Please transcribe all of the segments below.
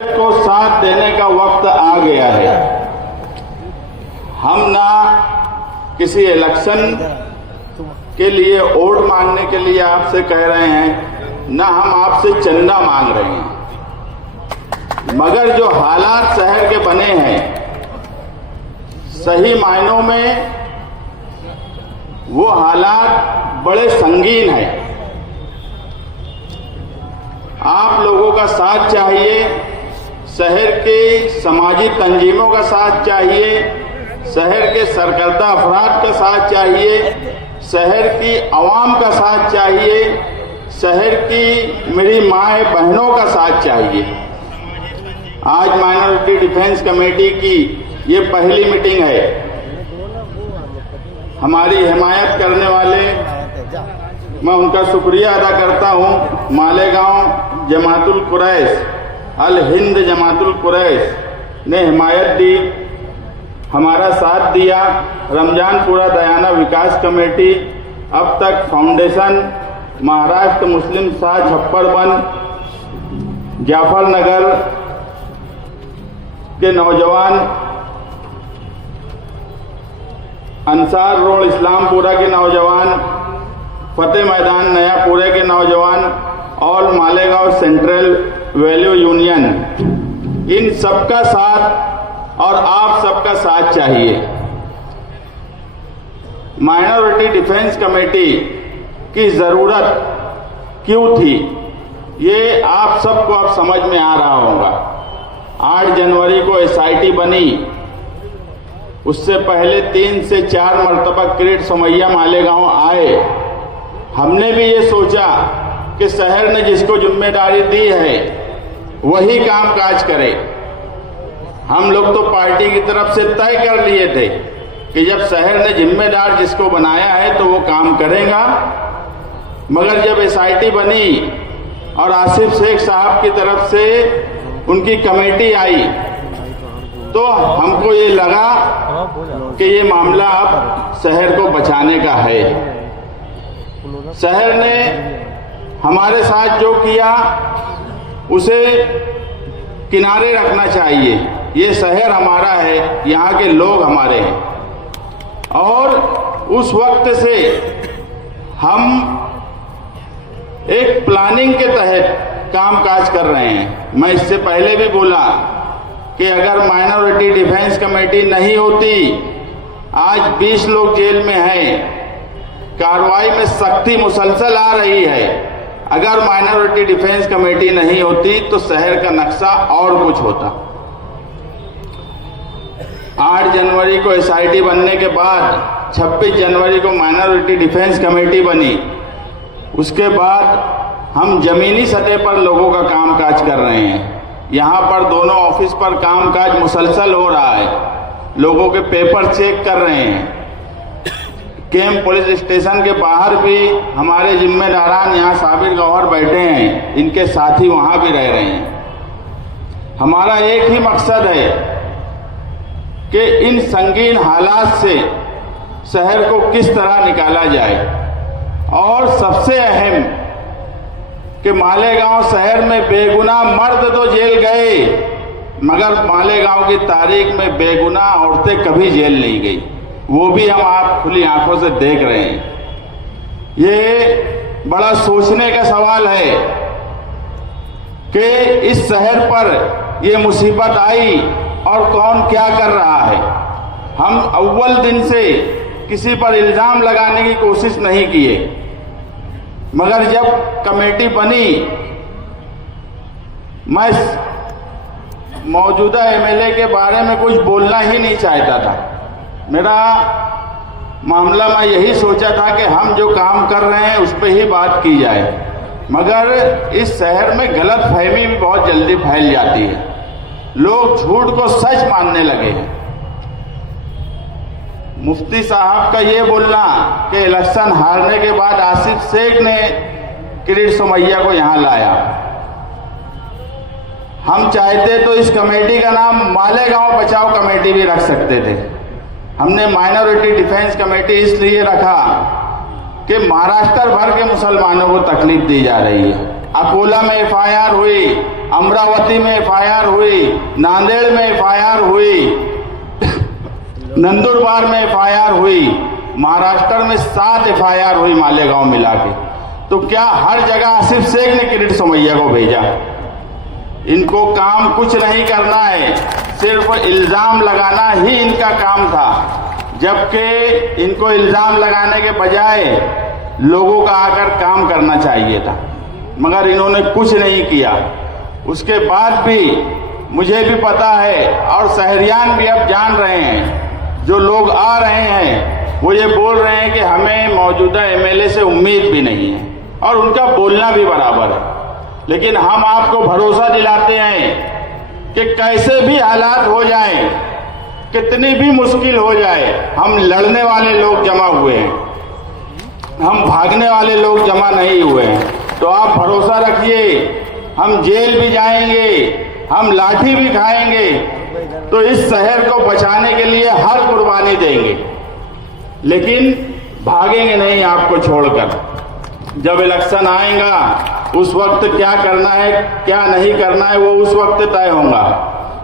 को साथ देने का वक्त आ गया है। हम ना किसी इलेक्शन के लिए वोट मांगने के लिए आपसे कह रहे हैं, ना हम आपसे चंदा मांग रहे हैं, मगर जो हालात शहर के बने हैं सही मायनों में वो हालात बड़े संगीन हैं। आप लोगों का साथ चाहिए, शहर के समाजी तंजीमों का साथ चाहिए, शहर के सरकर्दा अफराद का साथ चाहिए, शहर की आवाम का साथ चाहिए, शहर की मेरी माए बहनों का साथ चाहिए। आज माइनॉरिटी डिफेंस कमेटी की ये पहली मीटिंग है। हमारी हिमायत करने वाले, मैं उनका शुक्रिया अदा करता हूं। मालेगांव जमातुल कुरैश, अल हिंद जमातुल कुरैश ने हिमायत दी, हमारा साथ दिया। रमजानपुरा दयाना विकास कमेटी, अब तक फाउंडेशन, महाराष्ट्र मुस्लिम साथ छप्परबन, जाफरनगर के नौजवान, अंसार रोड इस्लामपुरा के नौजवान, फतेह मैदान नयापुरे के नौजवान और मालेगांव सेंट्रल वैल्यू यूनियन, इन सबका साथ और आप सबका साथ चाहिए। माइनॉरिटी डिफेंस कमेटी की जरूरत क्यों थी, ये आप सबको अब समझ में आ रहा होगा। 8 जनवरी को एसआईटी बनी, उससे पहले 3 से 4 मरतबा किरीट सोमैया मालेगांव आए। हमने भी ये सोचा कि शहर ने जिसको जिम्मेदारी दी है वही काम काज करे। हम लोग तो पार्टी की तरफ से तय कर लिए थे कि जब शहर ने जिम्मेदार जिसको बनाया है तो वो काम करेगा। मगर जब एसआईटी बनी और आसिफ शेख साहब की तरफ से उनकी कमेटी आई तो हमको ये लगा कि ये मामला अब शहर को बचाने का है। शहर ने हमारे साथ जो किया उसे किनारे रखना चाहिए। ये शहर हमारा है, यहाँ के लोग हमारे हैं और उस वक्त से हम एक प्लानिंग के तहत कामकाज कर रहे हैं। मैं इससे पहले भी बोला कि अगर माइनॉरिटी डिफेंस कमेटी नहीं होती, आज 20 लोग जेल में हैं, कार्रवाई में सख्ती मुसलसल आ रही है। अगर माइनॉरिटी डिफेंस कमेटी नहीं होती तो शहर का नक्शा और कुछ होता। 8 जनवरी को एसआईटी बनने के बाद 26 जनवरी को माइनॉरिटी डिफेंस कमेटी बनी। उसके बाद हम जमीनी सतह पर लोगों का कामकाज कर रहे हैं। यहाँ पर दोनों ऑफिस पर कामकाज मुसलसल हो रहा है, लोगों के पेपर चेक कर रहे हैं। कैंप पुलिस स्टेशन के बाहर भी हमारे जिम्मेदारान यहाँ साबिर गौहर बैठे हैं, इनके साथी वहां भी रह रहे हैं। हमारा एक ही मकसद है कि इन संगीन हालात से शहर को किस तरह निकाला जाए और सबसे अहम कि मालेगांव शहर में बेगुनाह मर्द तो जेल गए, मगर मालेगांव की तारीख में बेगुनाह औरतें कभी जेल नहीं गई। वो भी हम आप खुली आंखों से देख रहे हैं। ये बड़ा सोचने का सवाल है कि इस शहर पर ये मुसीबत आई और कौन क्या कर रहा है। हम अव्वल दिन से किसी पर इल्जाम लगाने की कोशिश नहीं किए, मगर जब कमेटी बनी, मैं मौजूदा एमएलए के बारे में कुछ बोलना ही नहीं चाहता था। मेरा मामला, मैं यही सोचा था कि हम जो काम कर रहे हैं उस पर ही बात की जाए, मगर इस शहर में गलत फहमी भी बहुत जल्दी फैल जाती है। लोग झूठ को सच मानने लगे हैं। मुफ्ती साहब का ये बोलना कि इलेक्शन हारने के बाद आसिफ शेख ने किरीट सोमैया को यहां लाया, हम चाहते तो इस कमेटी का नाम मालेगांव बचाओ कमेटी भी रख सकते थे। हमने माइनॉरिटी डिफेंस कमेटी इसलिए रखा कि महाराष्ट्र भर के मुसलमानों को तकलीफ दी जा रही है। अकोला में एफआईआर हुई, अमरावती में एफआईआर हुई, नांदेड़ में एफआईआर हुई, नंदुरबार में एफआईआर हुई, महाराष्ट्र में 7 एफआईआर हुई मालेगांव मिला के। तो क्या हर जगह आसिफ शेख ने किरीट सोमैया को भेजा? इनको काम कुछ नहीं करना है, सिर्फ इल्जाम लगाना ही इनका काम था, जबकि इनको इल्जाम लगाने के बजाय लोगों का आकर काम करना चाहिए था, मगर इन्होंने कुछ नहीं किया। उसके बाद भी मुझे भी पता है और शहरियान भी अब जान रहे हैं, जो लोग आ रहे हैं वो ये बोल रहे हैं कि हमें मौजूदा एमएलए से उम्मीद भी नहीं है, और उनका बोलना भी बराबर है। लेकिन हम आपको भरोसा दिलाते हैं कि कैसे भी हालात हो जाए, कितनी भी मुश्किल हो जाए, हम लड़ने वाले लोग जमा हुए हैं, हम भागने वाले लोग जमा नहीं हुए हैं। तो आप भरोसा रखिए, हम जेल भी जाएंगे, हम लाठी भी खाएंगे, तो इस शहर को बचाने के लिए हर कुर्बानी देंगे, लेकिन भागेंगे नहीं आपको छोड़कर। जब इलेक्शन आएगा उस वक्त क्या करना है क्या नहीं करना है वो उस वक्त तय होगा।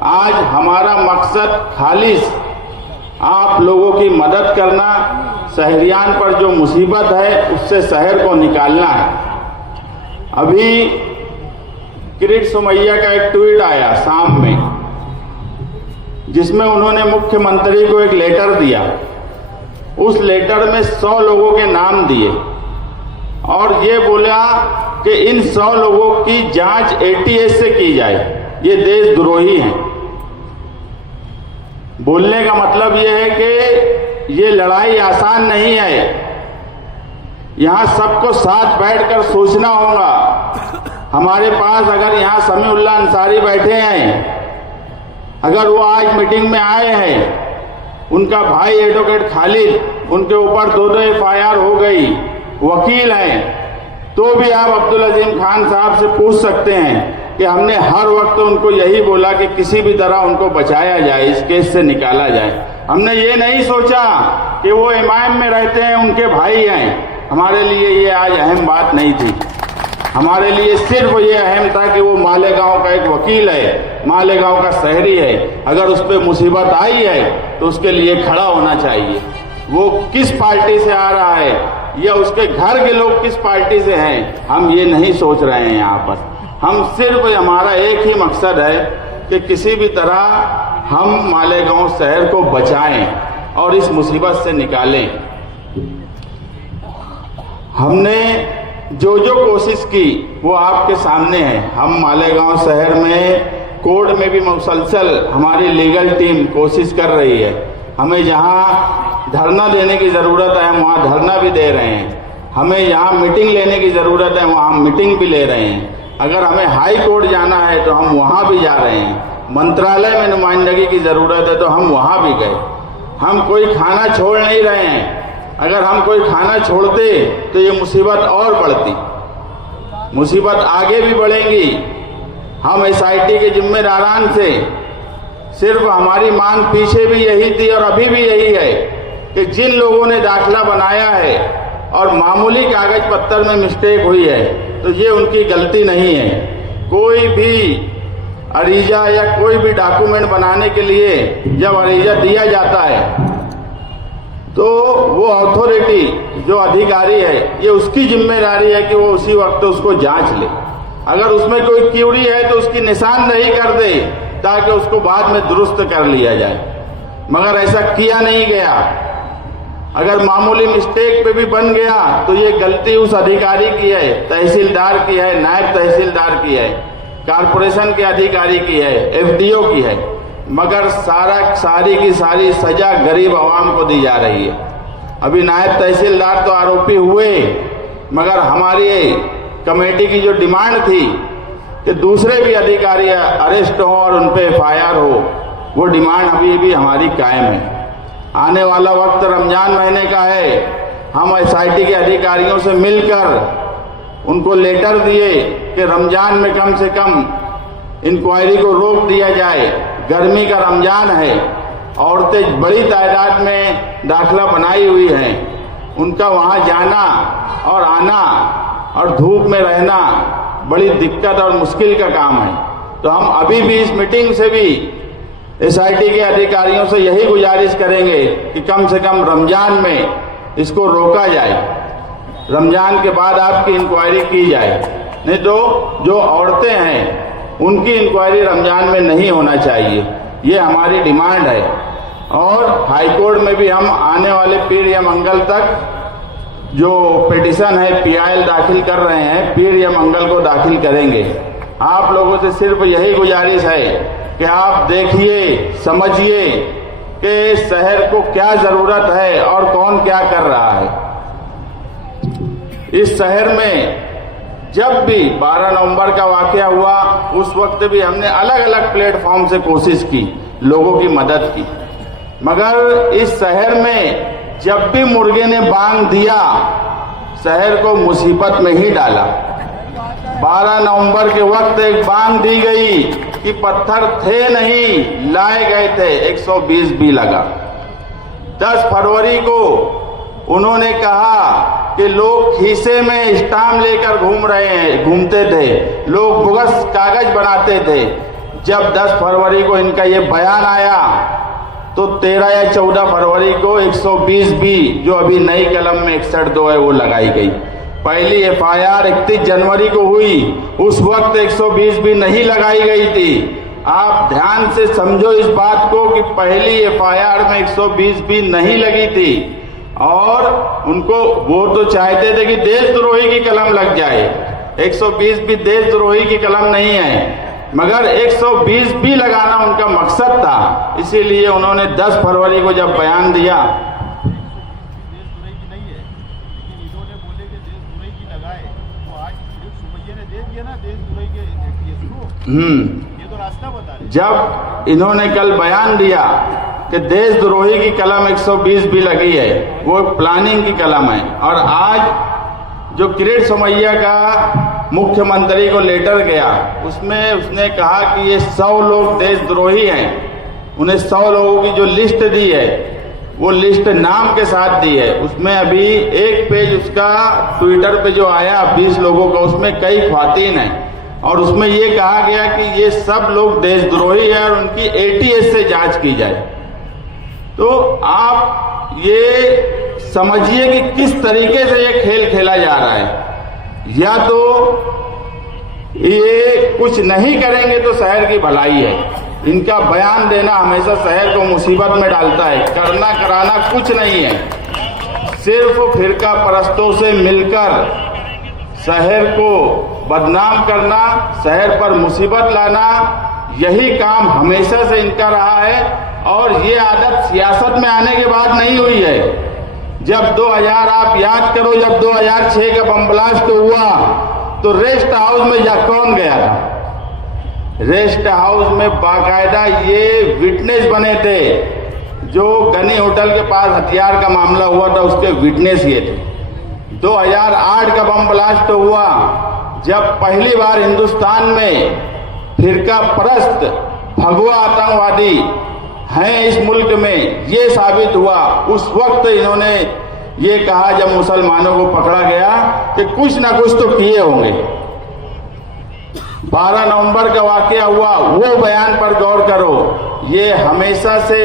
आज हमारा मकसद खालिस आप लोगों की मदद करना, शहरियान पर जो मुसीबत है उससे शहर को निकालना है। अभी किरीट सोमैया का एक ट्वीट आया शाम में, जिसमें उन्होंने मुख्यमंत्री को एक लेटर दिया। उस लेटर में 100 लोगों के नाम दिए और ये बोला कि इन 100 लोगों की जांच एटीएस से की जाए, ये देशद्रोही हैं। बोलने का मतलब ये है कि ये लड़ाई आसान नहीं है, यहां सबको साथ बैठकर सोचना होगा। हमारे पास अगर यहां समीउल्लाह अंसारी बैठे हैं, अगर वो आज मीटिंग में आए हैं, उनका भाई एडवोकेट खालिद, उनके ऊपर 2 एफआईआर हो गई, वकील हैं, तो भी आप अब्दुल अजीम खान साहब से पूछ सकते हैं कि हमने हर वक्त उनको यही बोला कि किसी भी तरह उनको बचाया जाए, इस केस से निकाला जाए। हमने ये नहीं सोचा कि वो इमाम में रहते हैं, उनके भाई हैं। हमारे लिए ये आज अहम बात नहीं थी। हमारे लिए सिर्फ ये अहम था कि वो मालेगांव का एक वकील है, मालेगांव का शहरी है, अगर उस पर मुसीबत आई है तो उसके लिए खड़ा होना चाहिए। वो किस पार्टी से आ रहा है या उसके घर के लोग किस पार्टी से हैं, हम ये नहीं सोच रहे हैं यहाँ पर। हम सिर्फ, हमारा एक ही मकसद है कि किसी भी तरह हम मालेगांव शहर को बचाएं और इस मुसीबत से निकालें। हमने जो जो कोशिश की वो आपके सामने है। हम मालेगांव शहर में कोर्ट में भी मुसलसल हमारी लीगल टीम कोशिश कर रही है। हमें जहां धरना देने की जरूरत है हम वहां धरना भी दे रहे हैं, हमें यहाँ मीटिंग लेने की जरूरत है वहां हम मीटिंग भी ले रहे हैं। अगर हमें हाई कोर्ट जाना है तो हम वहां भी जा रहे हैं। मंत्रालय में नुमाइंदगी की जरूरत है तो हम वहां भी गए। हम कोई खाना छोड़ नहीं रहे हैं। अगर हम कोई खाना छोड़ते तो ये मुसीबत और बढ़ती, मुसीबत आगे भी बढ़ेगी। हम एसआईटी के जिम्मेदारान से सिर्फ हमारी मांग पीछे भी यही थी और अभी भी यही है कि जिन लोगों ने दाखिला बनाया है और मामूली कागज पत्तर में मिस्टेक हुई है तो ये उनकी गलती नहीं है। कोई भी अरीजा या कोई भी डॉक्यूमेंट बनाने के लिए जब अरीजा दिया जाता है तो वो अथॉरिटी जो अधिकारी है ये उसकी जिम्मेदारी है कि वो उसी वक्त उसको जांच ले। अगर उसमें कोई क्यूरी है तो उसकी निशानदेही कर दे ताकि उसको बाद में दुरुस्त कर लिया जाए, मगर ऐसा किया नहीं गया। अगर मामूली मिस्टेक पे भी बन गया तो ये गलती उस अधिकारी की है, तहसीलदार की है, नायब तहसीलदार की है, कारपोरेशन के अधिकारी की है, एफडीओ की है, मगर सारी की सारी सजा गरीब आवाम को दी जा रही है। अभी नायब तहसीलदार तो आरोपी हुए, मगर हमारी कमेटी की जो डिमांड थी कि दूसरे भी अधिकारी अरेस्ट हो और उन पे एफआईआर हो, वो डिमांड अभी भी हमारी कायम है। आने वाला वक्त रमजान महीने का है, हम एसआईटी के अधिकारियों से मिलकर उनको लेटर दिए कि रमजान में कम से कम इंक्वायरी को रोक दिया जाए। गर्मी का रमजान है, औरतें बड़ी तादाद में दाखिला बनाई हुई हैं, उनका वहां जाना और आना और धूप में रहना बड़ी दिक्कत और मुश्किल का काम है। तो हम अभी भी इस मीटिंग से भी SIT के अधिकारियों से यही गुजारिश करेंगे कि कम से कम रमजान में इसको रोका जाए, रमजान के बाद आपकी इंक्वायरी की जाए। नहीं तो जो औरतें हैं उनकी इंक्वायरी रमजान में नहीं होना चाहिए, ये हमारी डिमांड है। और हाईकोर्ट में भी हम आने वाले पीर या मंगल तक जो पिटीशन है PIL दाखिल कर रहे हैं, पीर या मंगल को दाखिल करेंगे। आप लोगों से सिर्फ यही गुजारिश है कि आप देखिए, समझिए कि शहर को क्या जरूरत है और कौन क्या कर रहा है। इस शहर में जब भी 12 नवंबर का वाकया हुआ, उस वक्त भी हमने अलग अलग प्लेटफॉर्म से कोशिश की, लोगों की मदद की, मगर इस शहर में जब भी मुर्गे ने बांग दिया, शहर को मुसीबत में ही डाला। 12 नवंबर के वक्त एक बांग दी गई कि पत्थर थे नहीं, लाए गए थे, 120 भी लगा। 10 फरवरी को उन्होंने कहा कि लोग खीसे में स्टाम्प लेकर घूमते थे, लोग बोगस कागज बनाते थे। जब 10 फरवरी को इनका ये बयान आया तो 13 या 14 फरवरी को 120 भी, जो अभी नई कलम में 61(2) है, वो लगाई गई। पहली FIR 31 जनवरी को हुई, उस वक्त 120 भी नहीं लगाई गई थी। आप ध्यान से समझो इस बात को कि पहली FIR में 120 भी नहीं लगी थी, और उनको वो तो चाहते थे कि देशद्रोही की कलम लग जाए। 120 भी देशद्रोही की कलम नहीं है, मगर 120 भी लगाना उनका मकसद था। इसीलिए उन्होंने 10 फरवरी को जब बयान दिया, ये तो रास्ता बता रहे। जब इन्होंने कल बयान दिया कि देशद्रोही की कलम 120 भी लगी है, वो प्लानिंग की कलम है। और आज जो किरीट सोमैया का मुख्यमंत्री को लेटर गया, उसमें उसने कहा कि ये 100 लोग देशद्रोही हैं। उन्हें 100 लोगों की जो लिस्ट दी है, वो लिस्ट नाम के साथ दी है। उसमें अभी एक पेज उसका ट्विटर पे जो आया 20 लोगों का, उसमें कई ख्वातीन हैं, और उसमें ये कहा गया कि ये सब लोग देशद्रोही हैं और उनकी ATS से जांच की जाए। तो आप ये समझिए कि किस तरीके से ये खेल खेला जा रहा है। या तो ये कुछ नहीं करेंगे तो शहर की भलाई है, इनका बयान देना हमेशा शहर को मुसीबत में डालता है। करना कराना कुछ नहीं है, सिर्फ फिरका परस्तों से मिलकर शहर को बदनाम करना, शहर पर मुसीबत लाना, यही काम हमेशा से इनका रहा है। और ये आदत सियासत में आने के बाद नहीं हुई है। जब 2000 आप याद करो, जब 2006 का बम ब्लास्ट हुआ तो रेस्ट हाउस में कौन गया था? रेस्ट हाउस में बाकायदा ये विटनेस बने थे, जो गनी होटल के पास हथियार का मामला हुआ था, उसके विटनेस ये थे। 2008 का बम ब्लास्ट हुआ, जब पहली बार हिंदुस्तान में फिरका परस्त भगवा आतंकवादी हैं इस मुल्क में, ये साबित हुआ। उस वक्त इन्होंने ये कहा, जब मुसलमानों को पकड़ा गया, कि कुछ ना कुछ तो किए होंगे। 12 नवंबर का वाकया हुआ, वो बयान पर गौर करो। ये हमेशा से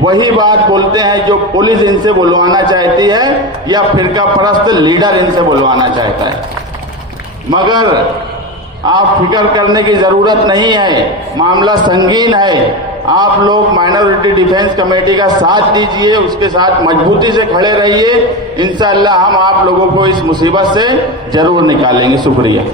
वही बात बोलते हैं जो पुलिस इनसे बुलवाना चाहती है या फिरका परस्त लीडर इनसे बुलवाना चाहता है। मगर आप फिक्र करने की जरूरत नहीं है, मामला संगीन है। आप लोग माइनॉरिटी डिफेंस कमेटी का साथ दीजिए, उसके साथ मजबूती से खड़े रहिए। इंशाअल्लाह हम आप लोगों को इस मुसीबत से जरूर निकालेंगे। शुक्रिया।